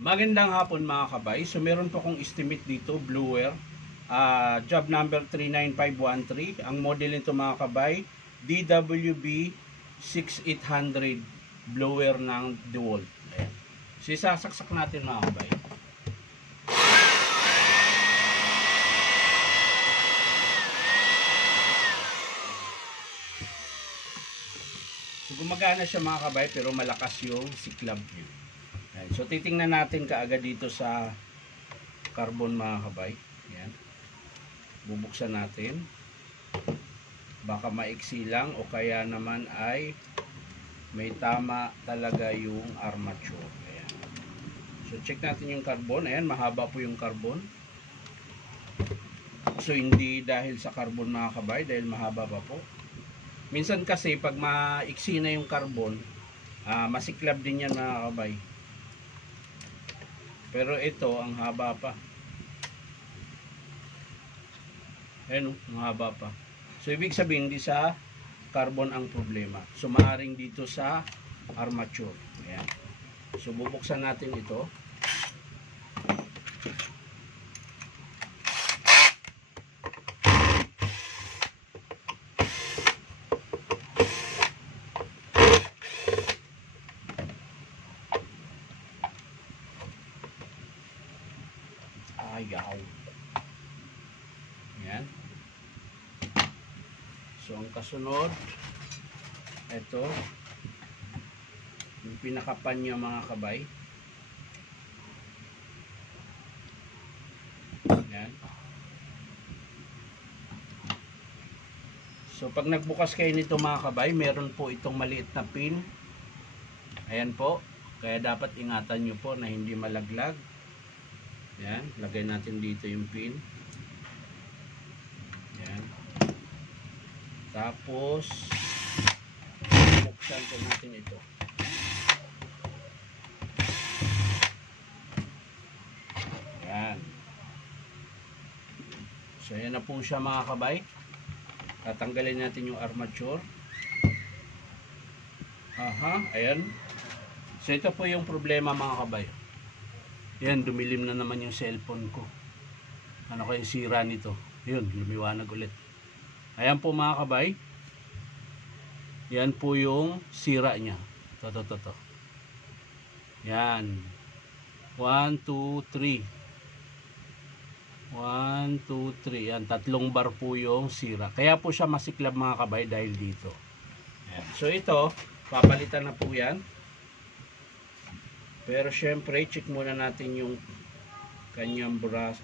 Magandang hapon mga kabay. So meron po akong estimate dito, blower. Job number 39513. Ang model nito mga kabay, DWB 6800 blower ng DeWalt. Ayan. So isasaksak natin mga kabay. So gumagana siya mga kabay pero malakas yung siklab niya. So titingnan natin kaagad dito sa carbon mga kabay. Yan. Bubuksan natin. Baka maiksi lang o kaya naman ay may tama talaga yung armature. Ayan. So check natin yung carbon. Ayan, mahaba po yung carbon. So hindi dahil sa carbon mga kabay, dahil mahaba pa po. Minsan kasi pag maiksi na yung carbon, masiklab din yan mga kabay. Pero ito, ang haba pa. Ayan o, ang haba pa. So, ibig sabihin, hindi sa carbon ang problema. So, maaaring dito sa armature. Ayan. So, bubuksan natin ito. Ayaw. Ayan. So, ang kasunod, ito, yung pinakapan niya mga kabay. Ayan. So, pag nagbukas kayo nito mga kabay, meron po itong maliit na pin. Ayan po. Kaya dapat ingatan nyo po na hindi malaglag. Yan, lagay natin dito yung pin. Yan. Tapos buksan po natin ito. Yan. So yan na po siya mga kabay. Tatanggalin natin yung armature. Aha, ayan. So ito po yung problema mga kabay. Yan, dumilim na naman yung cellphone ko. Ano kayong sira nito? Yun, lumiwanag ulit. Ayan po mga kabay. Yan po yung sira niya. Toto. Yan. 1, 2, 3. 1, 2, 3. Yan, 3 bar po yung sira. Kaya po siya masiklab mga kabay dahil dito. Yan. So ito, papalitan na po yan. Pero syempre, check muna natin yung kanyang brass,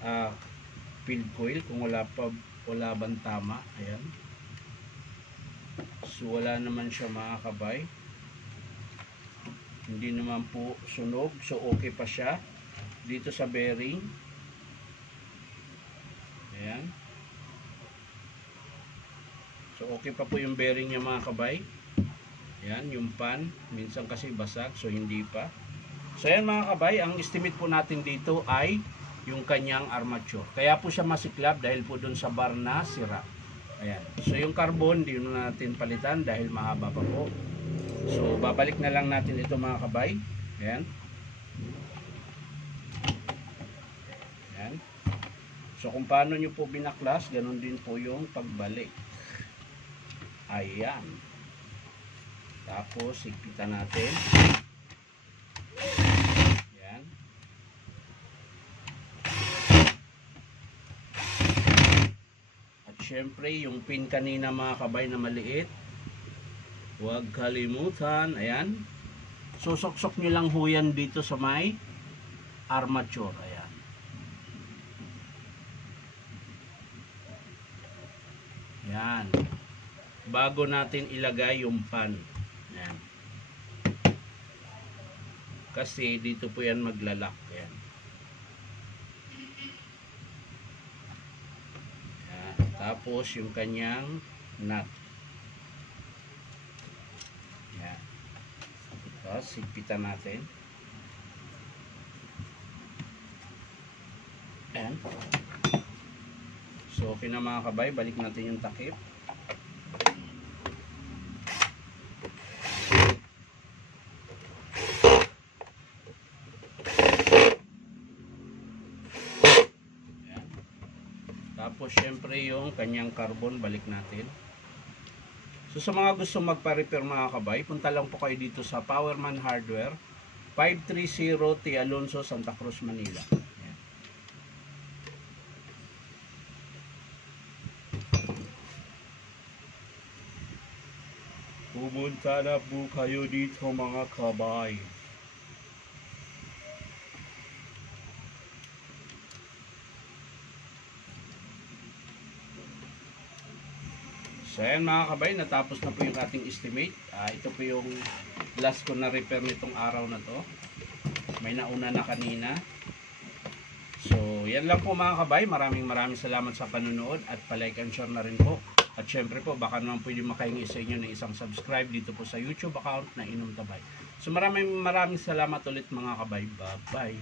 field coil kung wala bang tama. Ayan. So wala naman siya mga kabay. Hindi naman po sunog. So okay pa siya. Dito sa bearing. Ayan. So okay pa po yung bearing niya mga kabay. Ayan, yung pan. Minsan kasi basag, so hindi pa. So yan mga kabay, ang estimate po natin dito ay yung kanyang armature. Kaya po siya masiklab dahil po dun sa bar na sira. Ayan. So yung carbon, di na natin palitan dahil mahaba pa po. So babalik na lang natin ito mga kabay. Ayan. Ayan. So kung paano nyo po binaklas, ganun din po yung pagbalik. Ayan. Tapos higpitan natin. Yan. At syempre yung pin kanina mga kabay na maliit, huwag kalimutan. Ayan. Susoksok nyo lang huyan dito sa may armature. Ayan. Yan. Bago natin ilagay yung pan. Ayan. Kasi dito po yan maglalak. Ayan. Ayan. Tapos yung kanyang nut. Ayan. Tapos higpitan natin. Ayan. So okay na mga kabay. Balik natin yung takip. Tapos syempre yung kanyang carbon, balik natin. So sa mga gusto magpa-repair mga kabay, punta lang po kayo dito sa Powerman Hardware, 530 T. Alonso, Santa Cruz, Manila. Ayan. Pumunta na po kayo dito mga kabay. So ayan mga kabay, natapos na po yung ating estimate. Ito po yung last ko na repair nitong araw na to. May nauna na kanina. So yan lang po mga kabay. Maraming salamat sa panunood at palike and share na rin po. At syempre po baka naman pwede makahingi sa inyo ng isang subscribe dito po sa YouTube account na Inom Tabay. So maraming salamat ulit mga kabay. Bye bye.